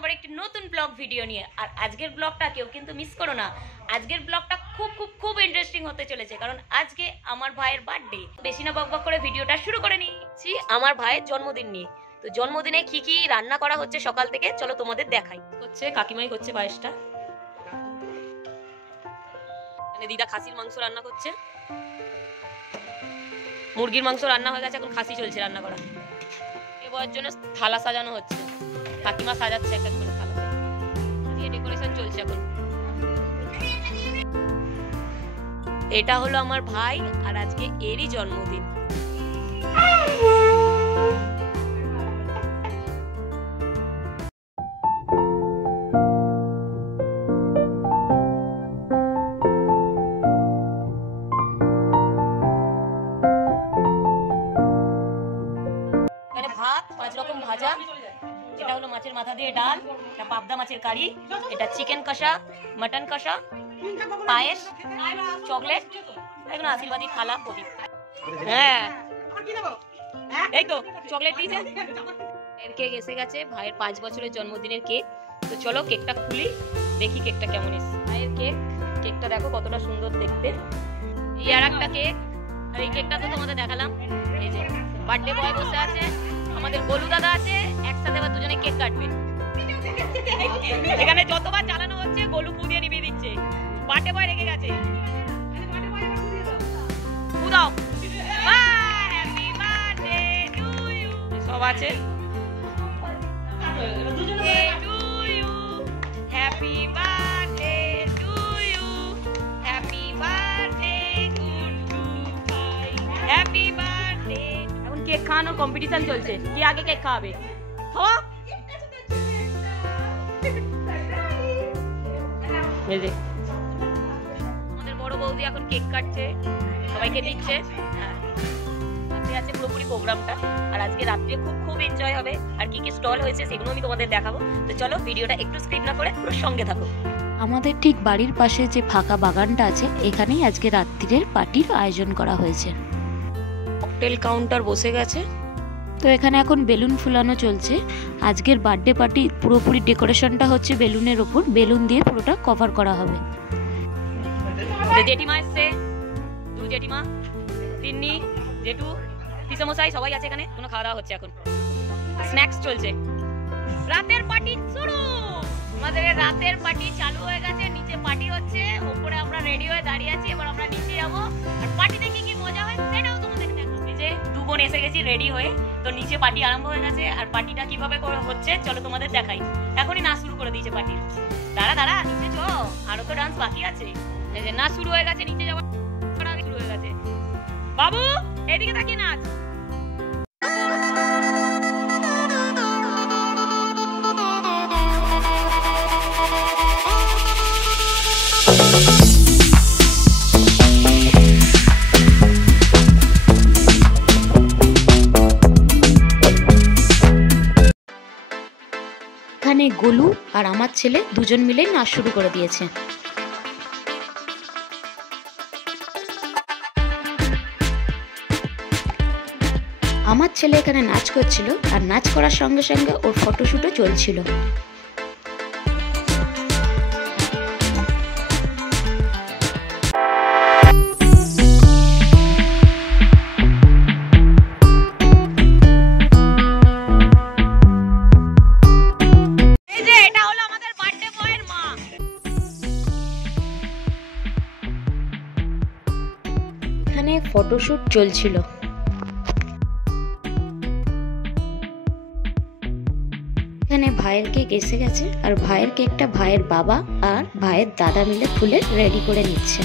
আবার একটি নতুন ব্লগ ভিডিও নিয়ে। আর আজকের ব্লগটা কেউ কিন্তু মিস করো না। আজকের ব্লগটা খুব খুব খুব ইন্টারেস্টিং হতে চলেছে, কারণ আজকে আমার ভাইয়ের বার্থডে। বেশি না বকবক করে ভিডিওটা শুরু করে নিচ্ছি আমার ভাইয়ের জন্মদিন নিয়ে। তো জন্মদিনে কি কি রান্না করা হচ্ছে সকাল থেকে চলো তোমাদের দেখাই। হচ্ছে কাকিমাই করছে পায়েসটা, দিদা খাসির মাংস রান্না করছে, মুরগির মাংস রান্না হয়ে গেছে, এখন খাসি চলছে রান্না করা। এবার জন্য থালা সাজানো হচ্ছে, কাকিমা সাজাচ্ছে এক এক করে থালা দিয়ে, ডেকোরেশন চলছে এখন। এটা হলো আমার ভাই আর আজকে এরই জন্মদিন। ভাত, 5 রকম ভাজা, এটা হলো মাছের মাথা দিয়ে ডাল, এটা পাবদা মাছের কারি, এটা চিকেন কষা, মটন কষা, পায়েস, চকলেট, এখন আশীর্বাদী খালা প্রদীপ। হ্যাঁ এই তো চকলেট দিয়েছে। এর কেক এসে গেছে, ভাইয়ের 5 বছরের জন্মদিনের কেক। তো চলো কেকটা খুলি, দেখি কেকটা কেমন এসেছে। ভাইয়ের কেক, কেকটা দেখো কতটা সুন্দর দেখতে। এই আর একটা কেক, আর এই কেকটা তো তোমাদের দেখালাম। এই যে বার্থডে বয় বসে আছে, আমাদের গোলু দাদা আছে, একসাথে আবার দুজনে কেক কাটবে। এখানে যতবার চালানো হচ্ছে গোলু পু দিয়ে নিভিয়ে দিচ্ছে। বার্থডে বয় রেখে গেছে, পু দাও। হ্যাপি বার্থডে টু ইউ, সব আছে। Happy birthday to you, happy birthday good to ভাই, হ্যাপি বার্থডে। এখন কেক খাওয়ানোর কম্পিটিশন চলছে, কে আগে কেক খাওয়াবে। আমাদের বড় বৌদি এখন কেক কাটছে, সবাইকে দিচ্ছে। রাত্রে আছে পুরোপুরি প্রোগ্রামটা, আর আজকে রাত্রে খুব খুব এনজয় হবে। আর কি কি স্টল হয়েছে সেগুলো আমি তোমাদের দেখাবো। তো চলো ভিডিওটা একটু স্কিপ না করে পুরো সঙ্গে থাকো। আমাদের ঠিক বাড়ির পাশে যে ফাঁকা বাগানটা আছে, এখানেই আজকে রাত্রির পার্টির আয়োজন করা হয়েছে। ককটেল কাউন্টার বসে গেছে, তো এখানে এখন বেলুন ফুলানো চলছে। আজকের বার্থডে পার্টি পুরোপুরি ডেকোরেশনটা হচ্ছে বেলুনের ওপর, বেলুন দিয়ে পুরোটা কভার করা হবে। জেঠিমা এসছে, দু জেঠিমা, তিন্নি, জেঠু, পিসমশাই সবাই আছে এখানে। কোনো খাওয়া দাওয়া হচ্ছে, এখন স্ন্যাক্স চলছে। রাতের পার্টি শুরু, আমাদের রাতের পার্টি চালু হয়ে গেছে। নিচে পার্টি হচ্ছে, উপরে আমরা রেডি হয়ে দাঁড়িয়ে আছি। এবার আমরা নিচে যাবো, আর পার্টিতে কি কি মজা হয় সেটাও তোমাদের দেখাবো। এই যে দু বোন এসে গেছি রেডি হয়ে, তো নিচে পার্টি আরম্ভ হয়ে গেছে। আর পার্টিটা কিভাবে হচ্ছে চলো তোমাদের দেখাই। এখনই নাচ শুরু করে দিয়েছে পার্টির। দাঁড়া দাঁড়া নিচে চ, আরো তো ডান্স বাকি আছে। এই যে নাচ শুরু হয়ে গেছে, নিচে যাওয়ার আগে শুরু হয়ে গেছে। বাবু এদিকে তাকিয়ে নাচ। এখানে গোলু আর আমার ছেলে দুজন মিলে নাচ শুরু করে দিয়েছে। আমার ছেলে এখানে নাচ করছিল, আর নাচ করার সঙ্গে সঙ্গে ওর ফটোশুটও চলছিল। এখানে ফটোশুট চলছিল। এখানে ভাইয়ের কেক এসে গেছে, আর ভাইয়ের কেকটা ভাইয়ের বাবা আর ভাইয়ের দাদা মিলে খুলে রেডি করে নিচ্ছে।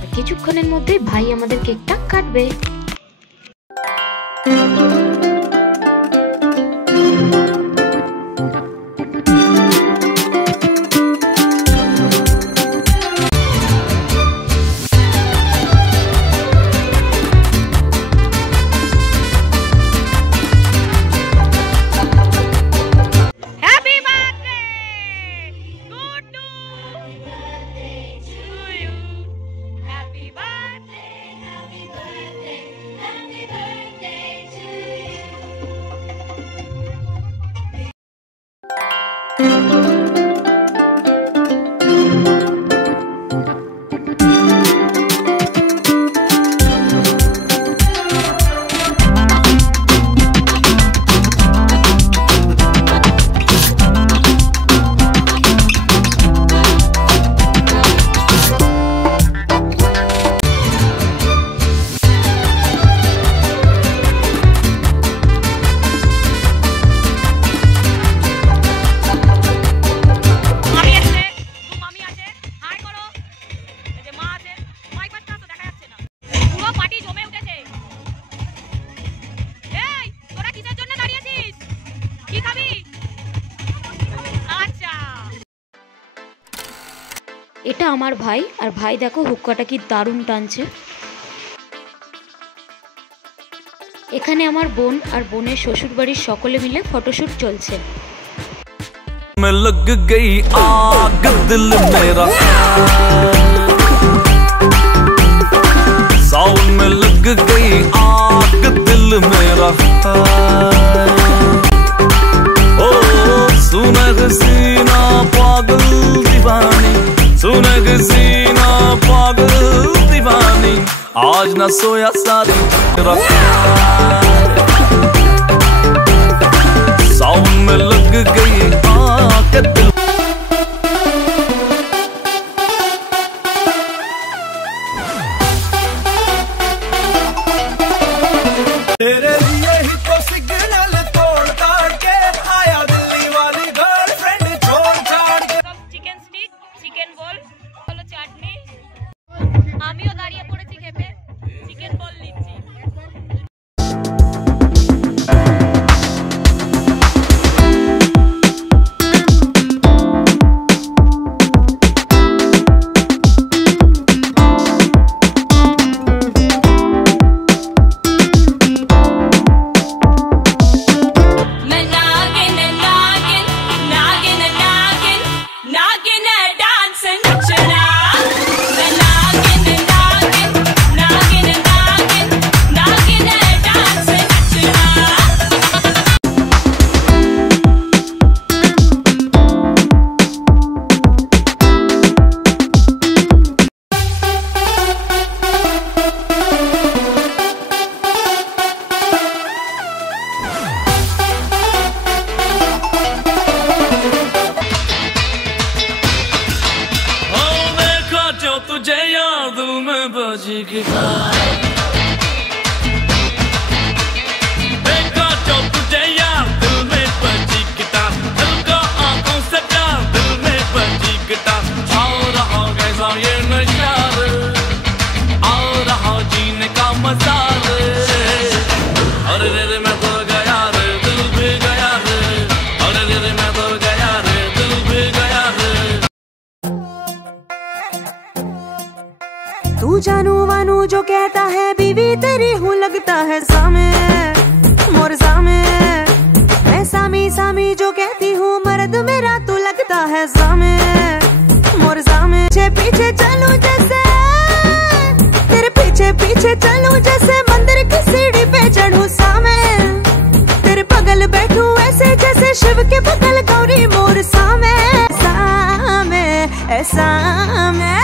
আর কিছুক্ষণের মধ্যে ভাই আমাদের কেকটা কাটবে। এটা আমার ভাই, আর ভাই দেখো হুক্কাটা কি দারুণ টানছে। এখানে আমার বোন আর বোনের শ্বশুর বাড়ির সকলে মিলে ফটোশুট চলছে। में लग गई आग दिल मेरा, सावन में लग गई आग दिल मेरा। ओ सुनग सीना पागल दीवानी, सुनग सीना पागल दीवानी, आज न सोया सारी रात। सावन में लग गई आग दिल। तेरे लिए ही तो सिग्नल तोड़ ताड़ के आया दिल्ली वाली गर्लफ्रेंड छोड़ छाड़ के। চিকেন স্টিক, চিকেন বল, হলো চাটনি। আমিও দাঁড়িয়ে পড়েছি খেতে, চিকেন বল নিচ্ছি। तुझे याद में बजी देखा जो तुझे यार दिल में बजी गिटार, दिल का आंखों से प्यार दिल में बजी गिटार। आओ रहा कैसा ये नशा रे, आओ रहा जीने का मजा रे। अरे रे रे मैं तो गया रे, दिल भी गया रे। अरे रे रे मैं तो गया रे, दिल भी गया रे। तू जानू वानू जो कहता है बीवी तेरी हूँ लगता है सामे मोर सामे। मैं सामी सामी जो कहती हूँ मर्द मेरा तू लगता है सामे मोर सामे। पीछे पीछे चलूं जैसे तेरे पीछे पीछे चलूं जैसे मंदिर की सीढ़ी पे चढ़ूं सामे। तेरे बगल बैठूं ऐसे जैसे शिव के बगल गौरी मोर सामे सामे ऐसा मैं।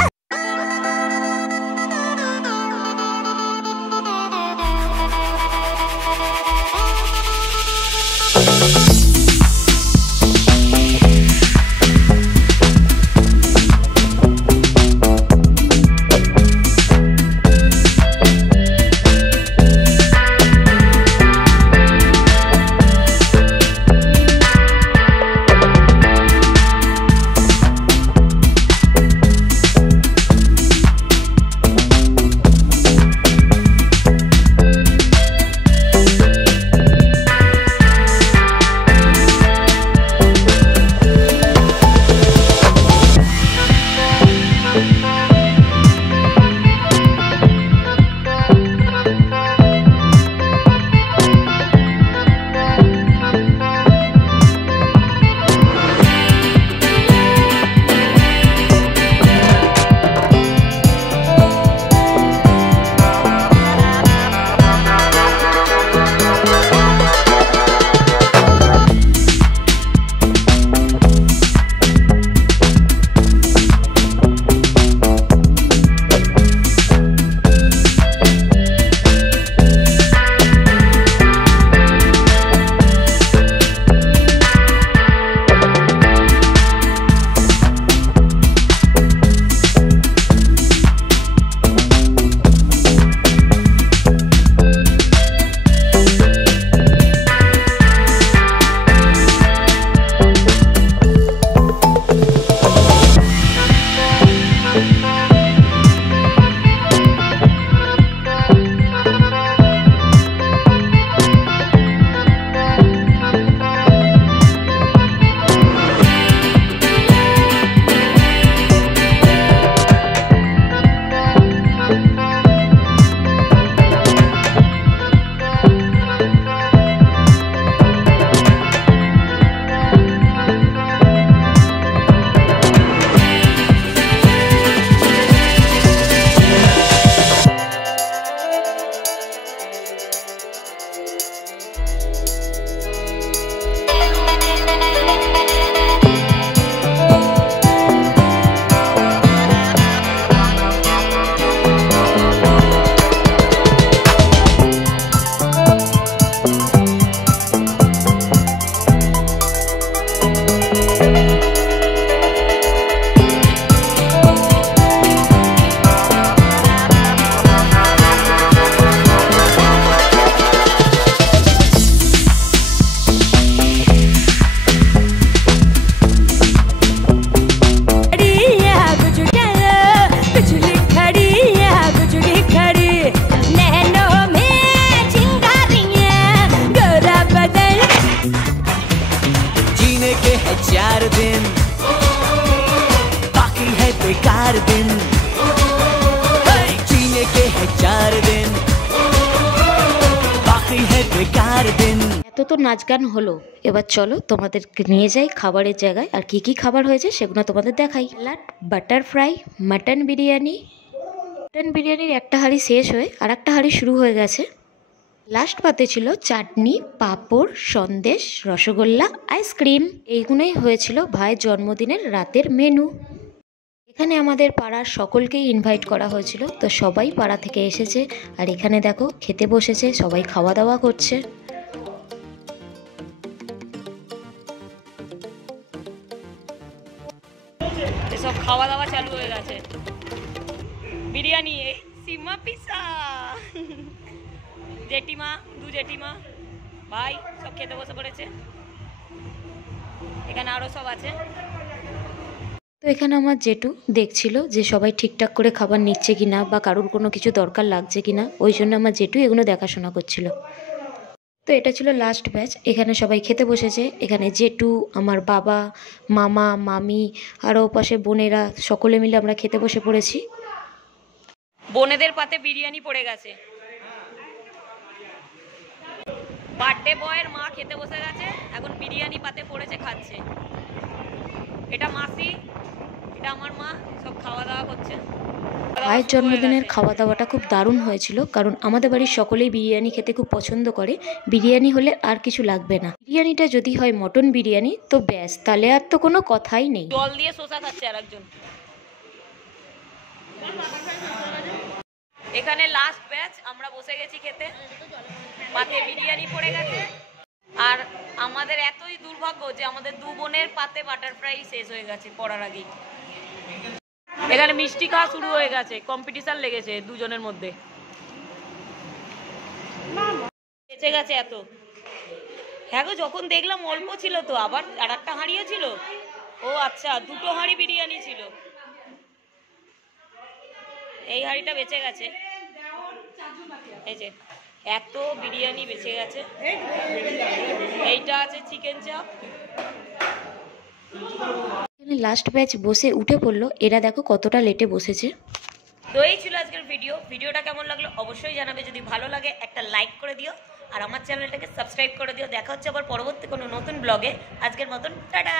यादगार दिन। এত তো নাচ গান হলো, এবার চলো তোমাদেরকে নিয়ে যাই খাবারের জায়গায়। আর কি কি খাবার হয়েছে সেগুলো তোমাদের দেখাই। Salad, butter fry, mutton biryani. Mutton বিরিয়ানির একটা হাঁড়ি শেষ হয়ে আর একটা হাঁড়ি শুরু হয়ে গেছে। লাস্ট পাতে ছিল চাটনি, পাঁপড়, সন্দেশ, রসগোল্লা, আইসক্রিম। এইগুলোই হয়েছিল ভাইয়ের জন্মদিনের রাতের মেনু। এখানে আমাদের পাড়ার সকলকেই ইনভাইট করা হয়েছিল, তো সবাই পাড়া থেকে এসেছে। আর এখানে দেখো খেতে বসেছে, সবাই খাওয়া দাওয়া করছে। এসব খাওয়া দাওয়া চালু হয়ে গেছে। বিরিয়ানি, সীমা পিসা, জেঠিমা, দু জেঠিমা, ভাই সব খেতে বসে পড়েছে। এখানে আরো সব আছে। তো এখানে আমার জেঠু দেখছিল যে সবাই ঠিকঠাক করে খাবার নিচ্ছে কিনা বা কারোর কোনো কিছু দরকার লাগছে কিনা, ওই জন্য আমার জেঠু এগুলো দেখাশোনা করছিল। তো এটা ছিল লাস্ট ব্যাচ। এখানে সবাই খেতে বসেছে। এখানে জেঠু, আমার বাবা, মামা, মামি, আরও পাশে বোনেরা, সকলে মিলে আমরা খেতে বসে পড়েছি। বোনেদের পাতে বিরিয়ানি পড়ে গেছে। বার্থডে বয়ের মা খেতে বসে গেছে, এখন বিরিয়ানি পাতে পড়েছে, খাচ্ছে। এটা মাসি, এটা আমার মা, সব খাওয়া দাওয়া করছে। ভাইয়ের জন্মদিনের খাওয়া দাওয়াটা খুব দারুণ হয়েছিল, কারণ আমাদের বাড়ির সকলেই বিরিয়ানি খেতে খুব পছন্দ করে। বিরিয়ানি হলে আর কিছু লাগবে না। বিরিয়ানিটা যদি হয় মটন বিরিয়ানি তো ব্যাস, তাহলে আর তো কোনো কথাই নেই। জল দিয়ে শসা খাচ্ছে আর একজন। এখানে লাস্ট ব্যাচ, আমরা বসে গেছি খেতে। পাতে বিরিয়ানি পড়ে গেছে। আর আমাদের এতই দুর্ভাগ্য যে আমাদের দু বোনের পাতে বাটার ফ্রাই শেষ হয়ে গেছে পড়ার আগেই। এখানে মিষ্টি খাওয়া শুরু হয়ে গেছে, কম্পিটিশন লেগেছে দুজনের মধ্যে। বেঁচে গেছে এত। হ্যাঁ গো, যখন দেখলাম অল্প ছিল তো, আবার আর একটা হাঁড়িও ছিল। ও আচ্ছা, দুটো হাঁড়ি বিরিয়ানি ছিল। এই হাঁড়িটা বেঁচে গেছে। এই যে এত বিরিয়ানি বেঁচে গেছে। এইটা আছে চিকেন চাপ। লাস্ট ব্যাচ বসে উঠে পড়লো। এরা দেখো কতটা লেটে বসেছে। তো এই ছিল আজকের ভিডিওটা কেমন লাগলো অবশ্যই জানাবে। যদি ভালো লাগে একটা লাইক করে দিও, আর আমার চ্যানেলটাকে সাবস্ক্রাইব করে দিও। দেখা হচ্ছে আবার পরবর্তী কোনো নতুন ব্লগে। আজকের মতন টাটা।